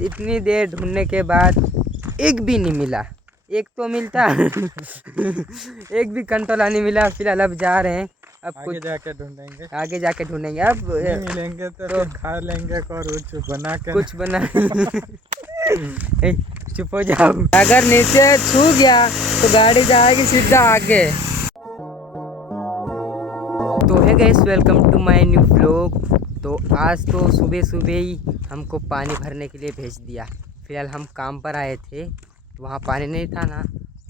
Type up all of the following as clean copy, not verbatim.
इतनी देर ढूंढने के बाद एक भी नहीं मिला। एक तो मिलता एक भी कंटोला नहीं मिला। फिलहाल अब जा रहे हैं। अब आगे जाके ढूंढेंगे। आगे जाके ढूंढेंगे। अब नहीं मिलेंगे तो फिर खा लेंगे और कुछ बना चुप हो जाओ। अगर नीचे छू गया तो गाड़ी जाएगी सीधा आगे। तो है guys, welcome to my new vlog. तो आज तो सुबह सुबह ही हमको पानी भरने के लिए भेज दिया। फिलहाल हम काम पर आए थे, वहाँ पानी नहीं था ना,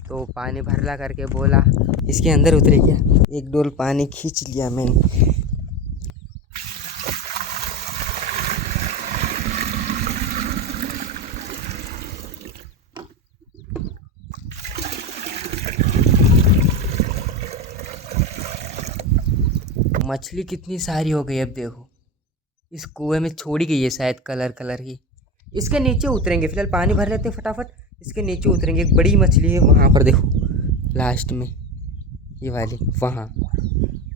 तो पानी भरला करके बोला इसके अंदर उतरे गया। एक डोल पानी खींच लिया मैंने। मछली कितनी सारी हो गई। अब देखो इस कुएं में छोड़ी गई है शायद कलर की। इसके नीचे उतरेंगे। फिलहाल पानी भर लेते हैं फटाफट, इसके नीचे उतरेंगे। एक बड़ी मछली है वहाँ पर, देखो लास्ट में ये वाली, वहाँ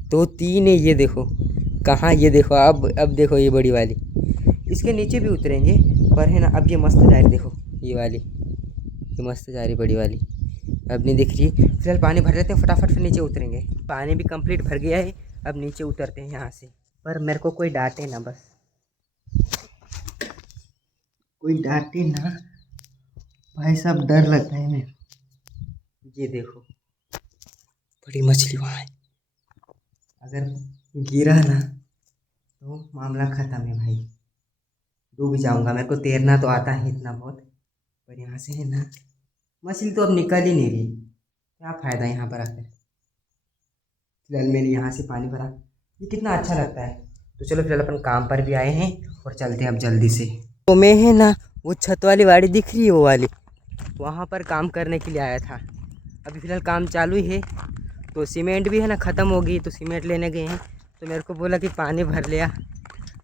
दो तीन है। ये देखो कहाँ, ये देखो अब देखो ये बड़ी वाली। इसके नीचे भी उतरेंगे पर है ना। अब ये मस्त जा रही, देखो ये वाली, ये मस्त जा रही बड़ी वाली, अब नहीं दिख रही। फिलहाल पानी भर लेते हैं फटाफट, फिर नीचे उतरेंगे। पानी भी कंप्लीट भर गया है, अब नीचे उतरते हैं यहाँ से। पर मेरे को कोई डांटे ना, बस कोई डांटे ना भाई साहब, डर लगता है मेरे। ये देखो बड़ी मछली वहाँ है, अगर गिरा ना तो मामला ख़त्म है भाई, डूब जाऊंगा। मेरे को तैरना तो आता है इतना बहुत, पर यहाँ से है ना मछली तो अब निकल ही नहीं रही। क्या फ़ायदा यहाँ पर आकर। फिलहाल मैंने यहाँ से पानी भरा, ये कितना अच्छा लगता है। तो चलो फिलहाल अपन काम पर भी आए हैं और चलते हैं अब जल्दी से। तो मैं है ना वो छत वाली वाड़ी दिख रही है, वो वाली, वहाँ पर काम करने के लिए आया था। अभी फ़िलहाल काम चालू ही है। तो सीमेंट भी है ना ख़त्म हो गई, तो सीमेंट लेने गए हैं। तो मेरे को बोला कि पानी भर लिया।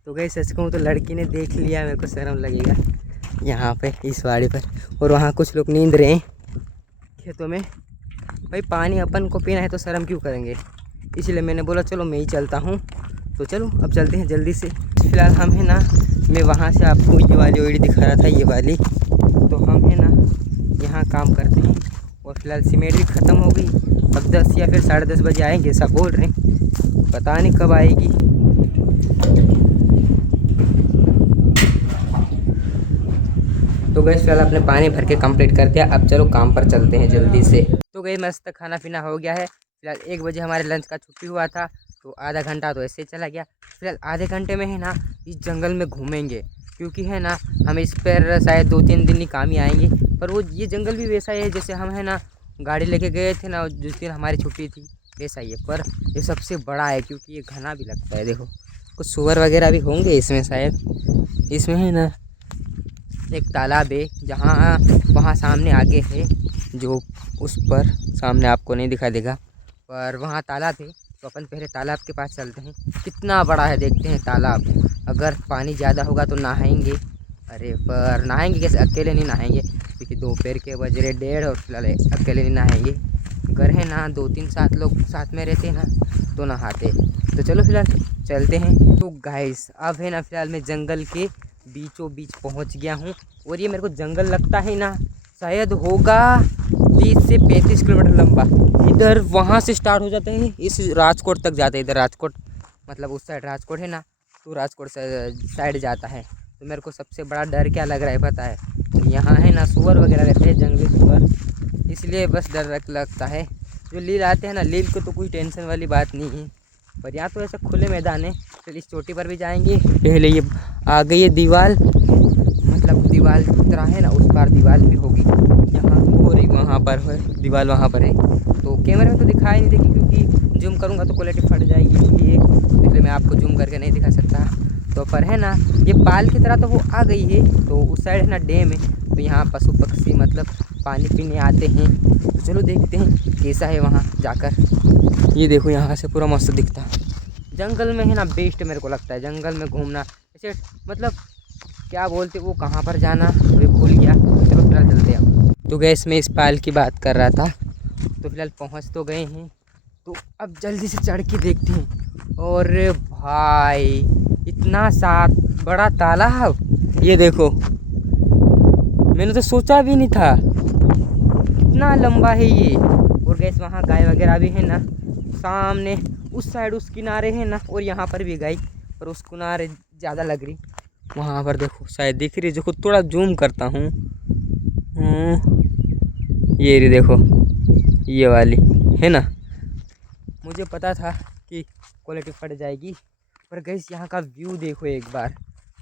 तो गई सच कहूँ तो लड़की ने देख लिया, मेरे को शर्म लगेगा यहाँ पे इस वाड़ी पर। और वहाँ कुछ लोग नींद रहे हैं खेतों में। भाई पानी अपन को पीना है तो शर्म क्यों करेंगे, इसलिए मैंने बोला चलो मैं ही चलता हूँ। तो चलो अब चलते हैं जल्दी से। फिलहाल हम है ना, मैं वहाँ से आपको ये वाली ओड़ी दिखा रहा था, ये वाली। तो हम है ना यहाँ काम करते हैं। और फिलहाल सीमेंट भी ख़त्म हो गई। अब 10 या फिर 10:30 बजे आएंगे सब बोल रहे हैं, पता नहीं कब आएगी। तो गैस फिलहाल अपने पानी भर के कंप्लीट कर दिया। अब चलो काम पर चलते हैं जल्दी से। तो गई मस्त खाना पीना हो गया है। फिलहाल 1 बजे हमारे लंच का छुट्टी हुआ था, तो आधा घंटा तो ऐसे ही चला गया। फिलहाल आधे घंटे में है ना इस जंगल में घूमेंगे, क्योंकि है ना हम इस पर शायद 2-3 दिन ही काम ही आएंगे। पर वो ये जंगल भी वैसा ही है जैसे हम है ना गाड़ी लेके गए थे ना जिस दिन हमारी छुट्टी थी, वैसा ही है। पर ये सबसे बड़ा है क्योंकि ये घना भी लगता है। देखो कुछ सूअर वगैरह भी होंगे इसमें शायद। इसमें है ना एक तालाब है, जहाँ वहाँ सामने आगे है, जो उस पर सामने आपको नहीं दिखा देगा, पर वहाँ तालाब है। तो अपन पहले तालाब के पास चलते हैं। कितना बड़ा है देखते हैं तालाब। अगर पानी ज़्यादा होगा तो नहाएंगे। अरे पर नहाएंगे कैसे, अकेले नहीं नहाएंगे, क्योंकि दोपहर के बज रहे 1:30 और फिलहाल अकेले नहीं नहाएंगे। अगर है ना 2-3 लोग साथ में रहते हैं ना तो नहाते। तो चलो फिलहाल चलते हैं। तो गाइस अब है ना फिलहाल मैं जंगल के बीचों बीच पहुंच गया हूं। और ये मेरे को जंगल लगता है ना शायद होगा 30 से 35 किलोमीटर लंबा। इधर वहां से स्टार्ट हो जाते हैं, इस राजकोट तक जाते हैं। इधर राजकोट मतलब उस साइड राजकोट है ना, तो राजकोट साइड जाता है। तो मेरे को सबसे बड़ा डर क्या लग रहा है पता है, यहाँ है ना सुअर वगैरह रहते हैं, जंगली सुअर, इसलिए बस डर लगता है। जो लील आते हैं ना, लील को तो कोई टेंशन वाली बात नहीं है, पर यहाँ तो ऐसा खुले मैदान है। फिर इस चोटी पर भी जाएंगे। पहले ये आ गई है दीवार, मतलब दीवार की तरह है ना, उस पार दीवार भी होगी यहाँ, और वहाँ पर है दीवार, वहाँ पर है। तो कैमरे में तो दिखाई नहीं देगी क्योंकि जूम करूँगा तो क्वालिटी फट जाएगी, इसलिए मैं आपको जूम करके नहीं दिखा सकता। तो पर है ना ये पाल की तरह तो वो आ गई है। तो उस साइड है ना डैम है, तो यहाँ पशु पक्षी मतलब पानी पीने आते हैं। तो चलो देखते हैं कैसा है वहाँ जाकर। ये देखो यहाँ से पूरा मस्त दिखता है। जंगल में है ना बेस्ट मेरे को लगता है, जंगल में घूमना ऐसे, मतलब क्या बोलते वो कहाँ पर जाना अभी भूल गया। चलो फिलहाल चलते हैं। तो गैस मैं इस पाल की बात कर रहा था। तो फिलहाल पहुँच तो गए हैं, तो अब जल्दी से चढ़ के देखते हैं। और भाई इतना साफ बड़ा तालाब, ये देखो मैंने तो सोचा भी नहीं था इतना लंबा है ये। और गैस वहाँ गाय वगैरह भी है ना, सामने उस साइड उस किनारे है ना, और यहाँ पर भी गाय, पर उस किनारे ज़्यादा लग रही। वहाँ पर देखो शायद दिख रही, देखो थोड़ा जूम करता हूँ। ये रही देखो, ये वाली है ना। मुझे पता था कि क्वालिटी फट जाएगी, पर गैस यहाँ का व्यू देखो एक बार,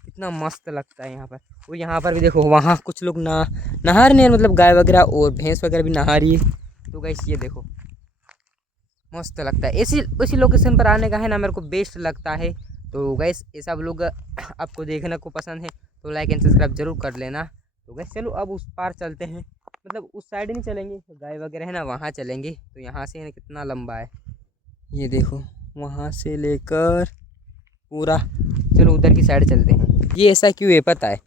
कितना मस्त लगता है यहाँ पर। और यहाँ पर भी देखो, वहाँ कुछ लोग नहा रहे हैं, मतलब गाय वगैरह और भैंस वगैरह भी नहा रही है। तो गैस ये देखो मस्त लगता है। इसी लोकेशन पर आने का है ना, मेरे को बेस्ट लगता है। तो गैस ये सब लोग आपको देखने को पसंद है तो लाइक एंड सब्सक्राइब जरूर कर लेना। तो गैस चलो अब उस पार चलते हैं, मतलब उस साइड नहीं चलेंगे, गाय वगैरह है ना वहाँ चलेंगे। तो यहाँ से है ना कितना लंबा है ये देखो, वहाँ से लेकर पूरा, चलो उधर की साइड चलते हैं। ये ऐसा क्यों है पता है,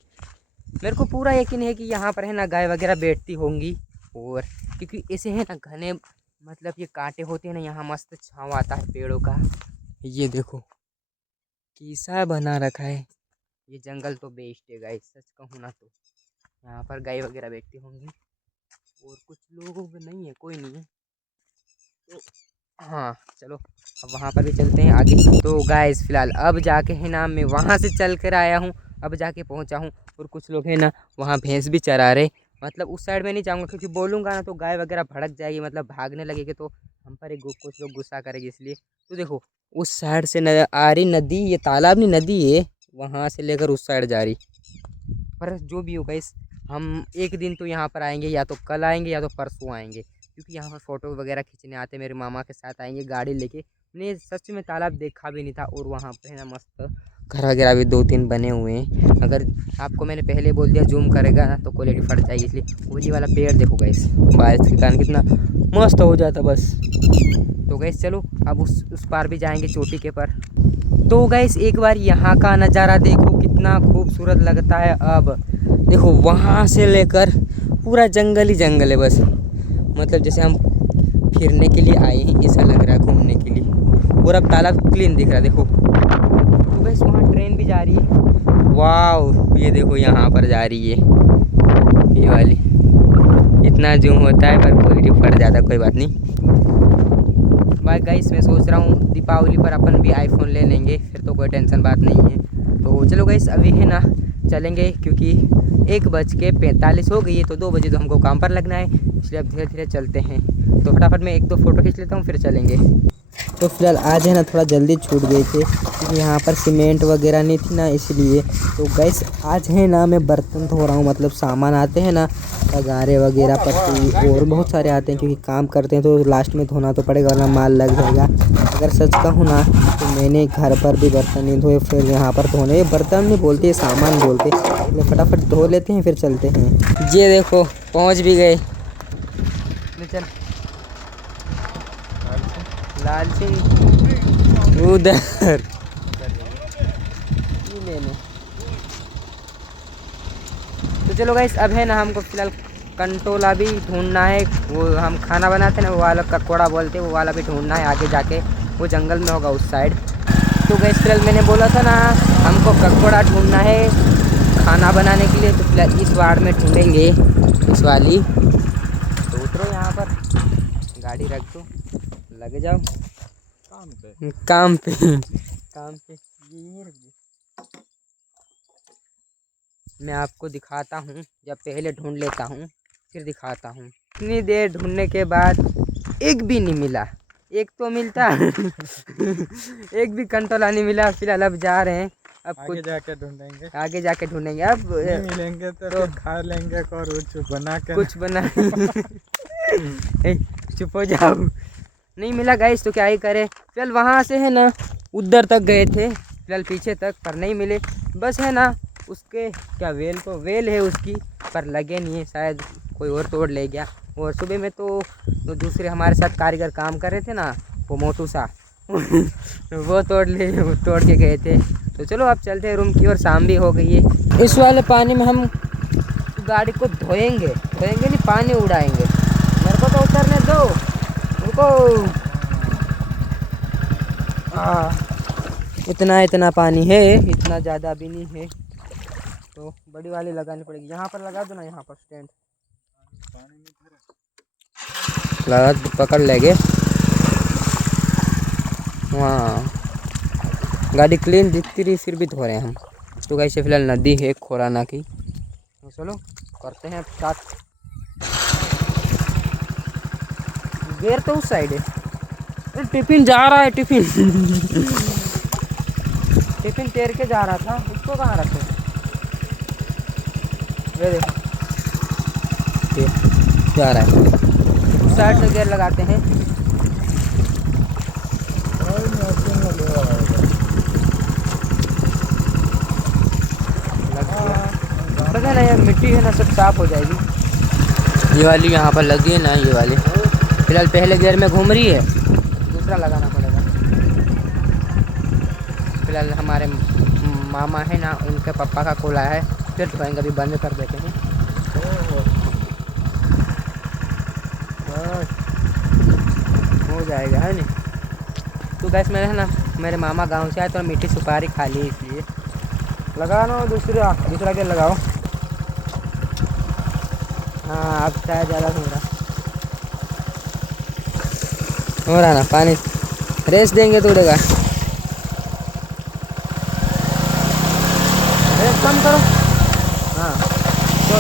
मेरे को पूरा यकीन है कि यहाँ पर है ना गाय वगैरह बैठती होंगी। और क्योंकि ऐसे है ना घने, मतलब ये कांटे होते हैं ना, यहाँ मस्त छाँव आता है पेड़ों का। ये देखो कैसा बना रखा है, ये जंगल तो बेस्ट है गाइस, सच कहूँ ना तो यहाँ पर गाय वगैरह बैठती होंगी। और कुछ लोग नहीं है, कोई नहीं है तो हाँ चलो अब वहाँ पर भी चलते हैं आगे। तो गाइस फिलहाल अब जाके है ना, मैं वहाँ से चल कर आया हूँ, अब जाके पहुँचा हूँ। और कुछ लोग हैं ना वहाँ भैंस भी चरा रहे, मतलब उस साइड में नहीं जाऊँगा क्योंकि बोलूँगा ना तो गाय वगैरह भड़क जाएगी, मतलब भागने लगेगी तो हम पर एक कुछ लोग गुस्सा करेंगे, इसलिए। तो देखो उस साइड से नजर आ रही नदी, ये तालाब नहीं नदी है, वहाँ से लेकर उस साइड जा रही। पर जो भी हो गाइस, हम एक दिन तो यहाँ पर आएंगे, या तो कल आएंगे या तो परसों आएंगे, क्योंकि यहाँ पर फ़ोटो वगैरह खींचने आते। मेरे मामा के साथ आएंगे गाड़ी लेके। मैंने सच में तालाब देखा भी नहीं था, और वहाँ पे है ना मस्त घर वगैरह भी 2-3 बने हुए हैं। अगर आपको मैंने पहले बोल दिया जूम करेगा ना तो क्वालिटी फट जाएगी, इसलिए। वो ये वाला पेड़ देखो गाइस, बारिश के कारण कितना मस्त हो जाता बस। तो गैस चलो अब उस पार भी जाएंगे चोटी के पर। तो गैस एक बार यहाँ का नज़ारा देखो कितना खूबसूरत लगता है। अब देखो वहाँ से लेकर पूरा जंगल ही जंगल है बस, मतलब जैसे हम फिरने के लिए आए हैं ऐसा लग रहा है, घूमने के लिए। और अब तालाब क्लीन दिख रहा है देखो। तो गैस वहाँ ट्रेन भी जा रही है, वाह ये देखो यहाँ पर जा रही है ये वाली। इतना जूम होता है पर क्वालिटी फट जाता, कोई बात नहीं। भाई गाइस मैं सोच रहा हूँ दीपावली पर अपन भी आईफोन ले लेंगे, फिर तो कोई टेंशन बात नहीं है। तो चलो गाइस अभी है ना चलेंगे, क्योंकि 1:45 हो गई है, तो 2 बजे तो हमको काम पर लगना है, इसलिए अब धीरे धीरे चलते हैं। तो फटाफट मैं 1-2 फ़ोटो खींच लेता हूँ फिर चलेंगे। तो फिलहाल आज है ना थोड़ा जल्दी छूट गए थे, क्योंकि यहाँ पर सीमेंट वगैरह नहीं थी ना, इसलिए। तो गैस आज है ना मैं बर्तन धो रहा हूँ, मतलब सामान आते हैं ना, तगारे वगैरह पत्ती और बहुत सारे आते हैं, क्योंकि काम करते हैं तो लास्ट में धोना तो पड़ेगा वरना माल लग जाएगा। अगर सच कहूँ ना तो मैंने घर पर भी बर्तन नहीं धोए, फिर यहाँ पर धोने, बर्तन नहीं बोलते सामान बोलते, तो फटाफट धो लेते हैं फिर चलते हैं। ये देखो पहुँच भी गए। चल लाल सिंह उधर लेने। तो चलो गाइस अब है ना हमको फिलहाल कंटोला भी ढूंढना है, वो हम खाना बनाते हैं ना वो वाला ककोड़ा बोलते हैं, वो वाला भी ढूंढना है आगे जाके, वो जंगल में होगा उस साइड। तो गाइस फिलहाल मैंने बोला था ना हमको ककोड़ा ढूंढना है खाना बनाने के लिए, तो फिलहाल इस वार्ड में ढूंढेंगे, इस वाली। तो उतरो यहाँ पर, गाड़ी रख दो, लग जाओ काम पे ये रख दो। मैं आपको दिखाता हूँ, जब पहले ढूंढ लेता हूँ फिर दिखाता हूँ। इतनी देर ढूंढने के बाद एक भी नहीं मिला, एक तो मिलता एक भी कंटोला नहीं मिला। फिलहाल अब जा रहे हैं, अब आगे जाके ढूंढेंगे, आगे जाके ढूंढेंगे। अब नहीं मिलेंगे तो फिर खा लेंगे और कुछ बना चुप हो जाओ। नहीं मिला गाइस तो क्या ही करे। फिलहाल वहाँ से है ना उधर तक गए थे, फिलहाल पीछे तक, पर नहीं मिले। बस है ना उसके क्या वेल है उसकी, पर लगे नहीं है, शायद कोई और तोड़ ले गया। और सुबह में तो दूसरे हमारे साथ कारीगर काम कर रहे थे ना, वो मोटू सा वो तोड़ के गए थे। तो चलो अब चलते हैं रूम की ओर, शाम भी हो गई है। इस वाले पानी में हम गाड़ी को धोएंगे नहीं, पानी उड़ाएंगे। मेरे को तो उतरने दो, रुको। इतना पानी है, इतना ज़्यादा भी नहीं है। तो बड़ी वाली लगानी पड़ेगी। यहाँ पर लगा दो ना, यहाँ पर स्टैंड लगा, पकड़ लेंगे। हाँ, गाड़ी क्लीन दिखती रही फिर भी धो रहे हैं हम। तो गाइस फिलहाल नदी है खोराना की, तो चलो करते हैं स्टार्ट। गेर तो उस साइड है। अरे टिफिन जा रहा है, टिफिन टिफिन तैर के जा रहा था, उसको कहाँ रखे? ये देखो, ये जा रहा है। साइड से गेयर लगाते हैं। लग गया। पता नहीं, ये मिट्टी है ना, सब साफ हो जाएगी। ये वाली यहाँ पर लगी है ना, ये वाली फिलहाल पहले गियर में घूम रही है, दूसरा लगाना पड़ेगा। फिलहाल हमारे मामा है ना, उनके पापा का कॉल आया है, फिर धोएंगे, अभी बंद कर देते हैं। हो जाएगा है नहीं। तो गैस मेरे है ना, मेरे मामा गांव से आए तो मीठी सुपारी खा ली, इसलिए लगाना। दूसरा गेयर लगाओ। हाँ, अब शायद ज़्यादा हो रहा ना, पानी रेस देंगे तो उड़ेगा। रेस कम करो। हाँ, तो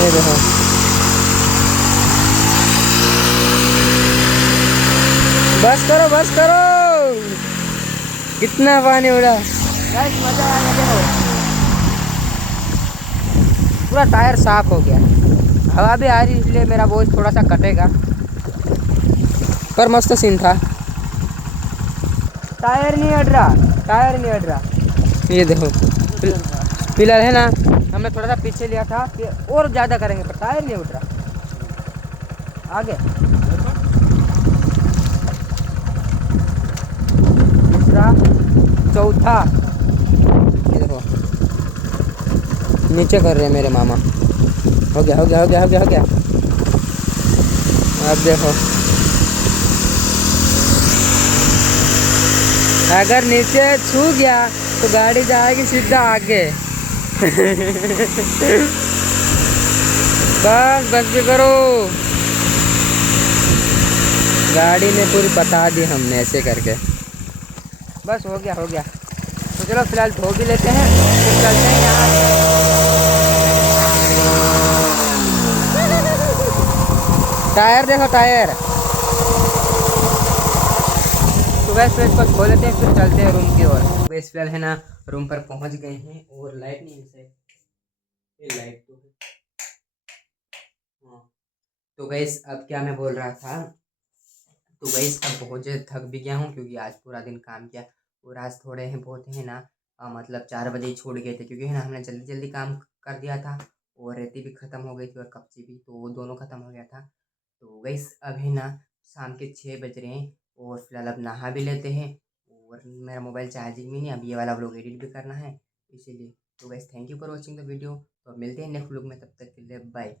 ये देखो, बस करो बस करो। कितना पानी उड़ा, मजा आ गया। देखो पूरा टायर साफ हो गया, हवा भी आ रही, इसलिए मेरा बोझ थोड़ा सा कटेगा, पर मस्त सीन था। टायर नहीं हट रहा, टायर नहीं हट रहा। ये देखो फिलहाल है ना, हमने थोड़ा सा पीछे लिया था कि और ज़्यादा करेंगे, पर टायर नहीं उठ रहा। आगे तीसरा, चौथा, ये देखो नीचे कर रहे हैं मेरे मामा। हो गया हो गया हो गया हो गया हो गया। अब देखो, अगर नीचे छू गया तो गाड़ी जाएगी सीधा आगे बस भी करो। गाड़ी में पूरी बता दी हमने ऐसे करके। बस हो गया हो गया। तो चलो फिलहाल धो भी लेते हैं, फिर चलते हैं यहाँ। टायर देखो, टायर। तो वैसे इसको धो लेते हैं, फिर चलते हैं रूम की ओर। वैसे फिलहाल है ना, रूम पर पहुंच गए हैं, और लाइट नहीं है, ये लाइट तो है। हाँ, तो गैस अब क्या मैं बोल रहा था, तो गैस अब बहुत ज़्यादा थक भी गया हूँ, क्योंकि आज पूरा दिन काम किया। और आज थोड़े हैं बहुत है ना, मतलब 4 बजे ही छोड़ गए थे, क्योंकि है ना हमने जल्दी जल्दी काम कर दिया था, और रेती भी ख़त्म हो गई थी और कपची भी, तो वो दोनों ख़त्म हो गया था। तो गैस अब है ना, शाम के 6 बज रहे हैं, और फिलहाल अब नहा भी लेते हैं। और मेरा मोबाइल चार्जिंग में नहीं, अब ये वाला व्लॉग एडिट भी करना है, इसीलिए। तो gas thank you for watching the video. तो अब मिलते हैं नेक्स्ट व्लॉग में, तब तक के लिए बाय।